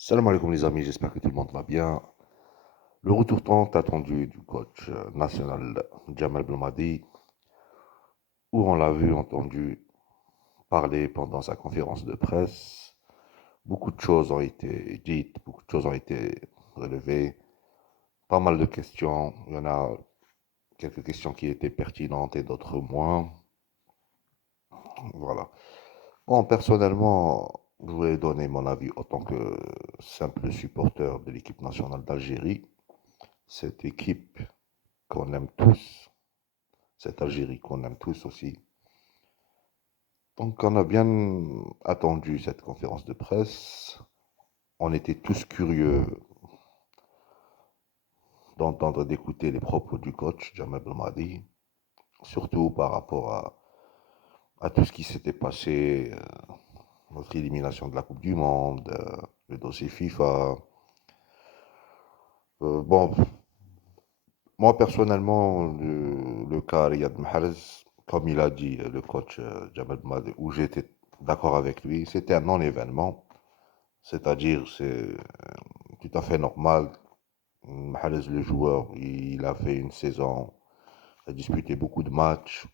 Salam alaikum les amis, j'espère que tout le monde va bien. Le retour tant attendu du coach national Jamal Belmadi, où on l'a vu, entendu parler pendant sa conférence de presse. Beaucoup de choses ont été dites, beaucoup de choses ont été relevées, pas mal de questions. Il y en a quelques questions qui étaient pertinentes et d'autres moins. Voilà. Bon, personnellement, je voulais donner mon avis en tant que simple supporter de l'équipe nationale d'Algérie. Cette équipe qu'on aime tous, cette Algérie qu'on aime tous aussi. Donc on a bien attendu cette conférence de presse. On était tous curieux d'entendre, d'écouter les propos du coach Jamel Belmadi, surtout par rapport à tout ce qui s'était passé, notre élimination de la Coupe du Monde, le dossier FIFA. Bon, moi personnellement, le cas Riyad Mahrez, comme il a dit le coach Jamel Belmadi, où j'étais d'accord avec lui, c'était un non-événement. C'est-à-dire, c'est tout à fait normal. Mahrez, le joueur, il a fait une saison, il a disputé beaucoup de matchs.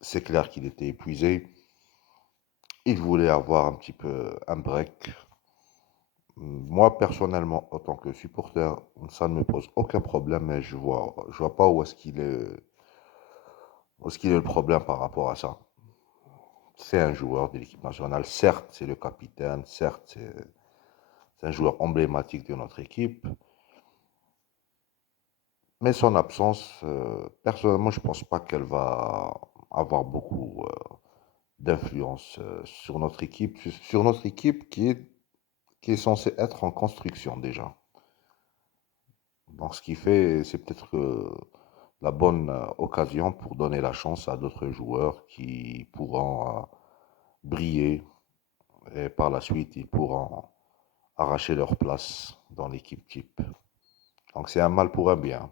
C'est clair qu'il était épuisé. Il voulait avoir un petit peu un break. Moi, personnellement, en tant que supporter, ça ne me pose aucun problème, mais je vois pas où est-ce qu'il est le problème par rapport à ça. C'est un joueur de l'équipe nationale. Certes, c'est le capitaine. Certes, c'est un joueur emblématique de notre équipe. Mais son absence, personnellement, je ne pense pas qu'elle va avoir beaucoup d'influence sur notre équipe, sur notre équipe qui est censée être en construction déjà. Donc, ce qui fait, c'est peut-être que la bonne occasion pour donner la chance à d'autres joueurs qui pourront briller et par la suite, ils pourront arracher leur place dans l'équipe type. Donc, c'est un mal pour un bien.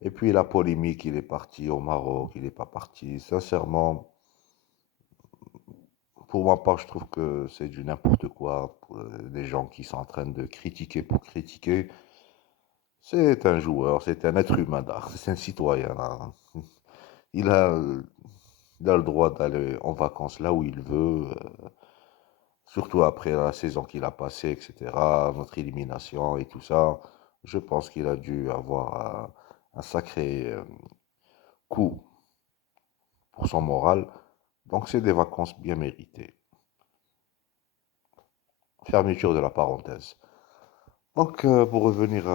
Et puis la polémique, il est parti au Maroc, il n'est pas parti. Sincèrement, pour ma part, je trouve que c'est du n'importe quoi. Pour des gens qui sont en train de critiquer pour critiquer. C'est un joueur, c'est un être humain d'art, c'est un citoyen, hein. Il a, il a le droit d'aller en vacances là où il veut, surtout après la saison qu'il a passée, etc. Notre élimination et tout ça. Je pense qu'il a dû avoir un sacré coup pour son moral. Donc c'est des vacances bien méritées. Fermeture de la parenthèse. Donc pour revenir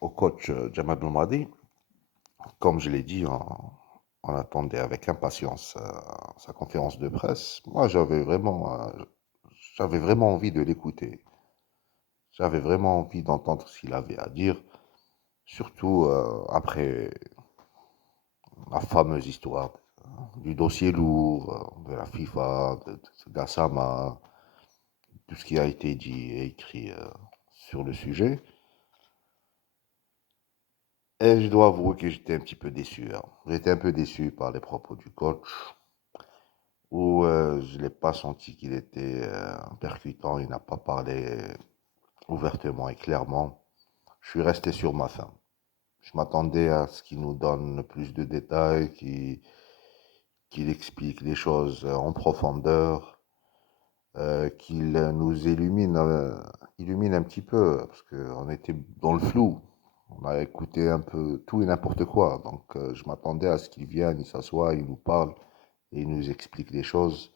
au coach Jamal Belmadi, comme je l'ai dit, on attendait avec impatience sa conférence de presse. Moi j'avais vraiment envie de l'écouter. J'avais vraiment envie d'entendre ce qu'il avait à dire, surtout après la fameuse histoire du dossier lourd, de la FIFA, de Gassama, tout ce qui a été dit et écrit sur le sujet. Et je dois avouer que j'étais un petit peu déçu, hein. J'étais un peu déçu par les propos du coach, où je ne l'ai pas senti qu'il était percutant, il n'a pas parlé ouvertement et clairement. Je suis resté sur ma faim. Je m'attendais à ce qu'il nous donne plus de détails, qu'il explique les choses en profondeur, qu'il nous illumine un petit peu, parce qu'on était dans le flou. On a écouté un peu tout et n'importe quoi. Donc, je m'attendais à ce qu'il vienne, il s'assoie, il nous parle et il nous explique les choses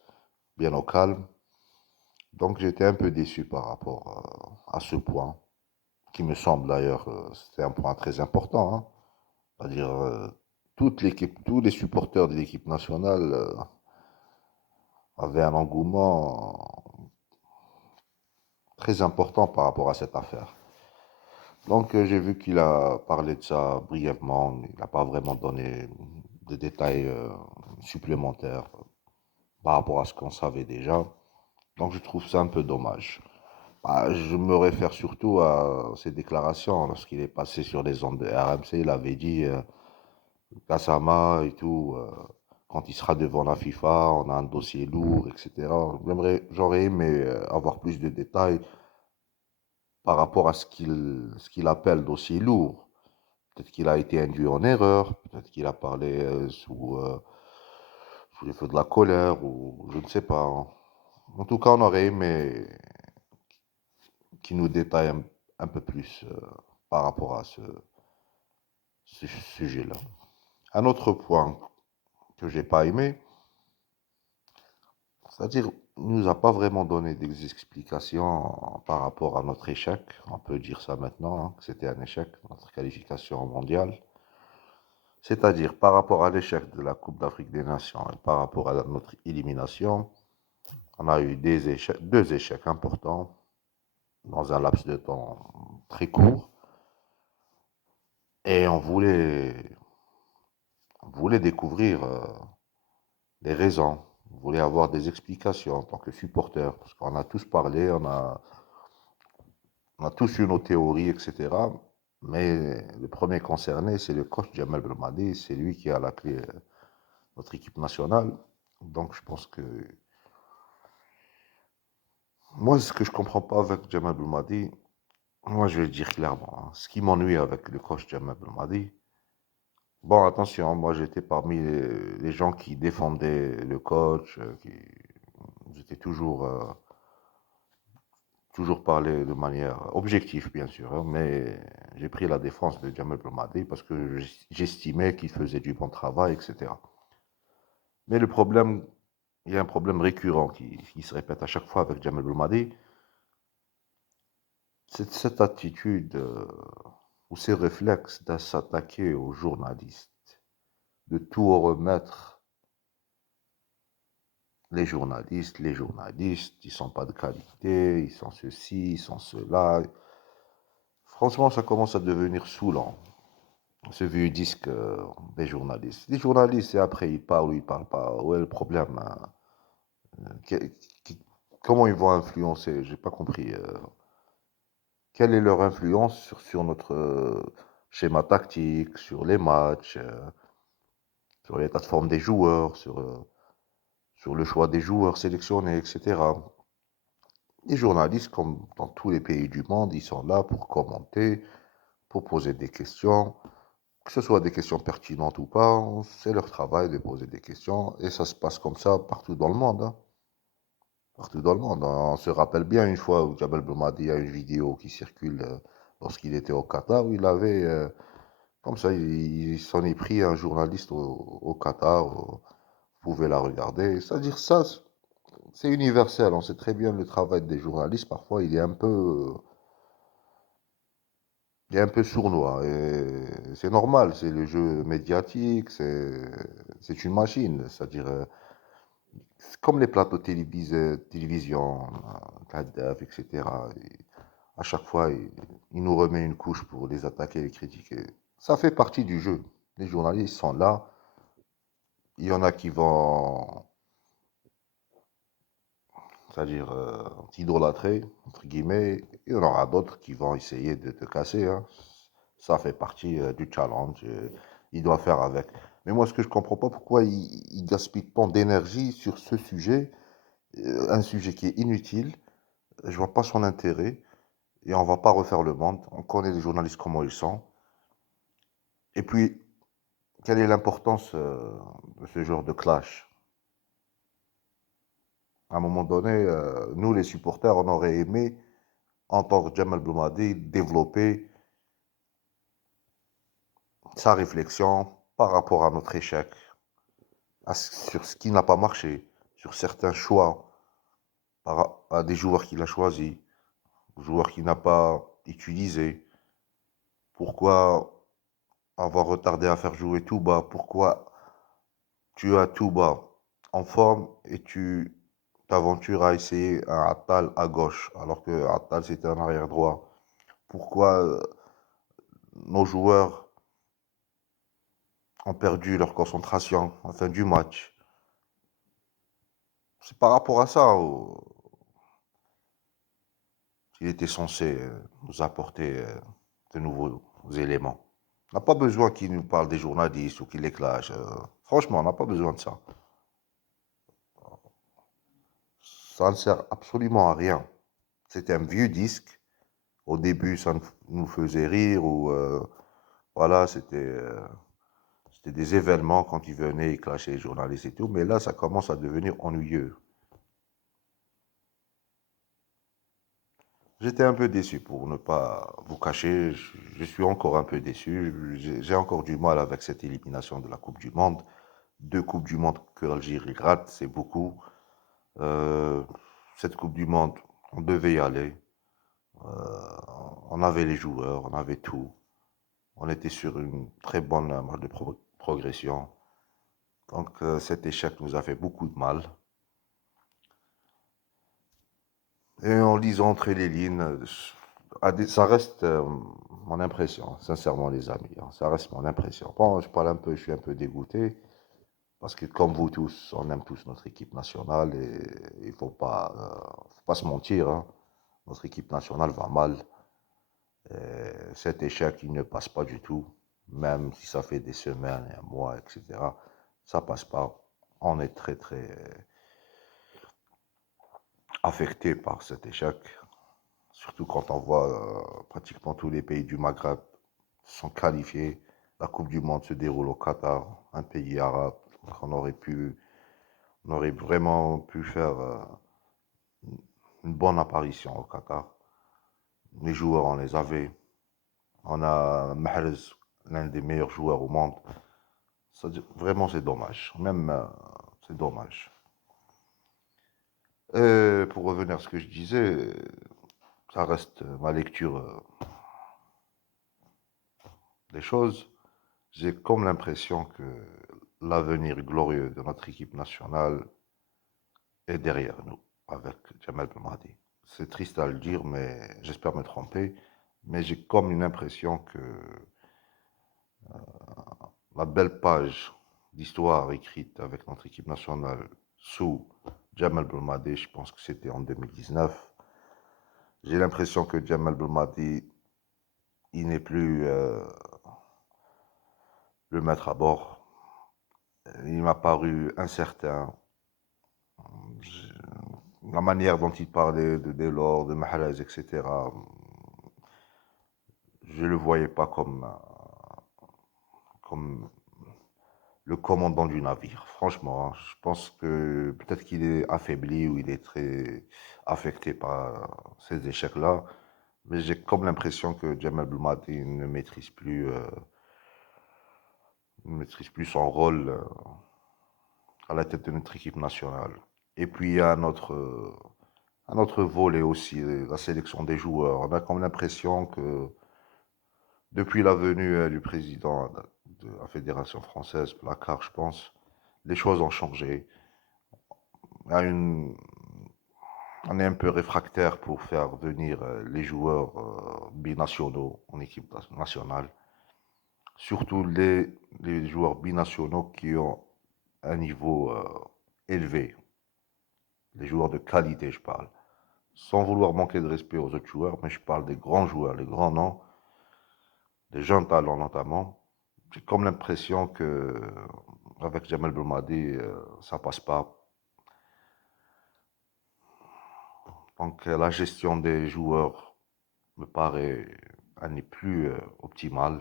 bien au calme. Donc, j'étais un peu déçu par rapport à ce point, qui me semble d'ailleurs, c'est un point très important, hein. C'est-à-dire, toute l'équipe, tous les supporters de l'équipe nationale avaient un engouement très important par rapport à cette affaire. Donc, j'ai vu qu'il a parlé de ça brièvement. Il n'a pas vraiment donné de détails supplémentaires par rapport à ce qu'on savait déjà. Donc, je trouve ça un peu dommage. Bah, je me réfère surtout à ses déclarations. Lorsqu'il est passé sur les ondes de RMC, il avait dit Gassama et tout, quand il sera devant la FIFA, on a un dossier lourd, etc. J'aurais aimé avoir plus de détails par rapport à ce qu'il appelle d'aussi lourd. Peut-être qu'il a été induit en erreur, peut-être qu'il a parlé sous les feux de la colère, ou je ne sais pas, hein. En tout cas, on aurait aimé qu'il nous détaille un peu plus par rapport à ce sujet-là. Un autre point que j'ai pas aimé, c'est-à-dire, il nous a pas vraiment donné des explications par rapport à notre échec. On peut dire ça maintenant, hein, que c'était un échec, notre qualification mondiale. C'est-à-dire, par rapport à l'échec de la Coupe d'Afrique des Nations et par rapport à notre élimination, on a eu deux échecs importants dans un laps de temps très court. Et on voulait découvrir les raisons, on voulait avoir des explications en tant que supporter, parce qu'on a tous parlé, on a tous eu nos théories, etc. Mais le premier concerné, c'est le coach Jamel Belmadi, c'est lui qui a la clé de notre équipe nationale. Donc je pense que moi, ce que je comprends pas avec Jamel Belmadi, moi je vais le dire clairement, hein, ce qui m'ennuie avec le coach Jamel Belmadi, bon, attention, moi j'étais parmi les gens qui défendaient le coach, j'étais toujours parlé de manière objective, bien sûr, hein, mais j'ai pris la défense de Jamel Belmadi parce que j'estimais qu'il faisait du bon travail, etc. Mais le problème, il y a un problème récurrent qui se répète à chaque fois avec Jamel Belmadi, c'est cette attitude ou ces réflexes de s'attaquer aux journalistes, de tout remettre. Les journalistes, ils sont pas de qualité, ils sont ceci, ils sont cela. Franchement, ça commence à devenir saoulant, ce vieux disque des journalistes. Les journalistes, et après, ils parlent ou ils parlent pas. Où est le problème, hein? Que- qui- Comment ils vont influencer? J'ai pas compris. Quelle est leur influence sur notre schéma tactique, sur les matchs, sur l'état de forme des joueurs, sur le choix des joueurs sélectionnés, etc. Les journalistes, comme dans tous les pays du monde, ils sont là pour commenter, pour poser des questions, que ce soit des questions pertinentes ou pas, c'est leur travail de poser des questions, et ça se passe comme ça partout dans le monde, hein. Partout dans le monde. On se rappelle bien une fois où Jabal Belmadi a une vidéo qui circule lorsqu'il était au Qatar, où il avait, comme ça, il s'en est pris un journaliste au Qatar, vous pouvez la regarder. C'est-à-dire ça, c'est universel, on sait très bien le travail des journalistes, parfois il est un peu sournois. Et c'est normal, c'est le jeu médiatique, c'est une machine. C'est-à-dire, c'est comme les plateaux télévision, Kadhafi, etc. Et à chaque fois, il nous remet une couche pour les attaquer, les critiquer. Ça fait partie du jeu. Les journalistes sont là. Il y en a qui vont, c'est-à-dire, t'idolâtrer, entre guillemets. Il y en aura d'autres qui vont essayer de te casser, hein. Ça fait partie du challenge. Il doit faire avec. Mais moi, ce que je comprends pas, pourquoi il gaspille tant d'énergie sur ce sujet, un sujet qui est inutile. Je vois pas son intérêt et on va pas refaire le monde. On connaît les journalistes comment ils sont. Et puis, quelle est l'importance de ce genre de clash? À un moment donné, nous, les supporters, on aurait aimé entendre Jamal Belmadi développer sa réflexion par rapport à notre échec, sur ce qui n'a pas marché, sur certains choix, à des joueurs qu'il a choisis, joueurs qu'il n'a pas utilisés. Pourquoi avoir retardé à faire jouer Touba? Pourquoi tu as Touba en forme et tu t'aventures à essayer un Attal à gauche, alors que Attal c'était un arrière droit? Pourquoi nos joueurs ont perdu leur concentration à la fin du match? C'est par rapport à ça qu'il était censé nous apporter de nouveaux éléments. On n'a pas besoin qu'il nous parle des journalistes ou qu'il les clash. Franchement, on n'a pas besoin de ça. Ça ne sert absolument à rien. C'est un vieux disque. Au début, ça nous faisait rire, ou voilà, c'était des événements quand ils venaient, ils clashaient les journalistes et tout, mais là, ça commence à devenir ennuyeux. J'étais un peu déçu, pour ne pas vous cacher, je suis encore un peu déçu. J'ai encore du mal avec cette élimination de la Coupe du Monde. Deux Coupes du Monde que l'Algérie rate, c'est beaucoup. Euh, cette Coupe du Monde, on devait y aller. Euh, on avait les joueurs, on avait tout. On était sur une très bonne marge de progression. Donc cet échec nous a fait beaucoup de mal. Et en lisant entre les lignes, ça reste mon impression, sincèrement les amis, hein, ça reste mon impression. Bon, je suis un peu dégoûté, parce que comme vous tous, on aime tous notre équipe nationale, et il faut pas se mentir, hein, notre équipe nationale va mal. Cet échec, il ne passe pas du tout, même si ça fait des semaines, un mois, etc. Ça passe pas. On est très très affecté par cet échec, surtout quand on voit pratiquement tous les pays du Maghreb sont qualifiés. La Coupe du Monde se déroule au Qatar, un pays arabe. Donc on aurait vraiment pu faire une bonne apparition au Qatar. Les joueurs, on les avait. On a Mahrez, l'un des meilleurs joueurs au monde. Vraiment, c'est dommage. Même, c'est dommage. Et pour revenir à ce que je disais, ça reste ma lecture des choses. J'ai comme l'impression que l'avenir glorieux de notre équipe nationale est derrière nous, avec Jamal Belmadi. C'est triste à le dire, mais j'espère me tromper. Mais j'ai comme une impression que la belle page d'histoire écrite avec notre équipe nationale sous Jamal Belmadi, je pense que c'était en 2019. J'ai l'impression que Jamal Belmadi, il n'est plus le maître à bord. Il m'a paru incertain. La manière dont il parlait de Delors, de Mahrez, etc., je ne le voyais pas comme le commandant du navire. Franchement, hein, je pense que peut-être qu'il est affaibli, ou il est très affecté par ces échecs-là. Mais j'ai comme l'impression que Jamal Belmadi ne maîtrise plus son rôle à la tête de notre équipe nationale. Et puis il y a un autre volet aussi, la sélection des joueurs. On a comme l'impression que depuis la venue du président de la Fédération française, Placard, je pense, les choses ont changé. Il y a on est un peu réfractaire pour faire venir les joueurs binationaux en équipe nationale. Surtout les joueurs binationaux qui ont un niveau élevé. Les joueurs de qualité, je parle. Sans vouloir manquer de respect aux autres joueurs, mais je parle des grands joueurs, les grands noms, des jeunes talents notamment. J'ai comme l'impression que avec Jamel Belmadi, ça passe pas. Donc la gestion des joueurs me paraît, elle n'est plus optimale.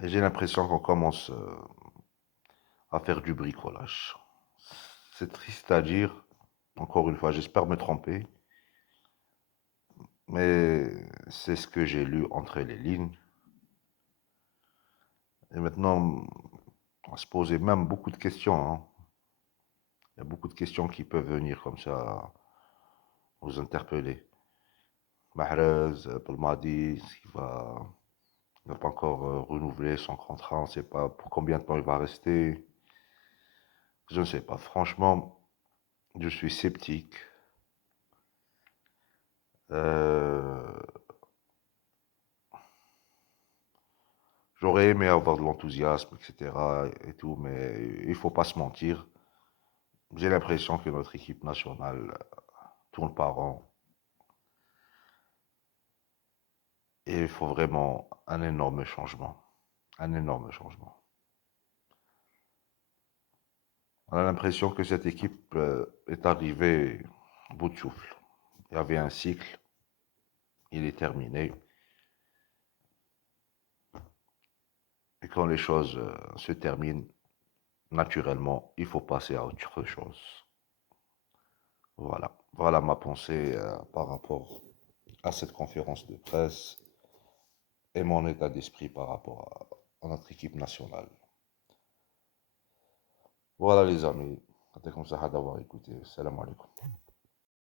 Et j'ai l'impression qu'on commence à faire du bricolage. C'est triste à dire, encore une fois, j'espère me tromper, mais c'est ce que j'ai lu entre les lignes. Et maintenant, on se posait même beaucoup de questions, hein. Il y a beaucoup de questions qui peuvent venir comme ça vous interpeller. Mahrez, Belmadi, il va pas encore renouveler son contrat, on ne sait pas pour combien de temps il va rester. Je ne sais pas. Franchement, je suis sceptique. Euh, J'aurais aimé avoir de l'enthousiasme, etc. et tout, mais il faut pas se mentir. J'ai l'impression que notre équipe nationale tourne par rond, et il faut vraiment un énorme changement. Un énorme changement. On a l'impression que cette équipe est arrivée au bout de souffle. Il y avait un cycle, il est terminé. Et quand les choses se terminent, naturellement, il faut passer à autre chose. Voilà, voilà ma pensée par rapport à cette conférence de presse et mon état d'esprit par rapport à notre équipe nationale. Voilà les amis, c'était comme ça d'avoir écouté. Salam alaikum.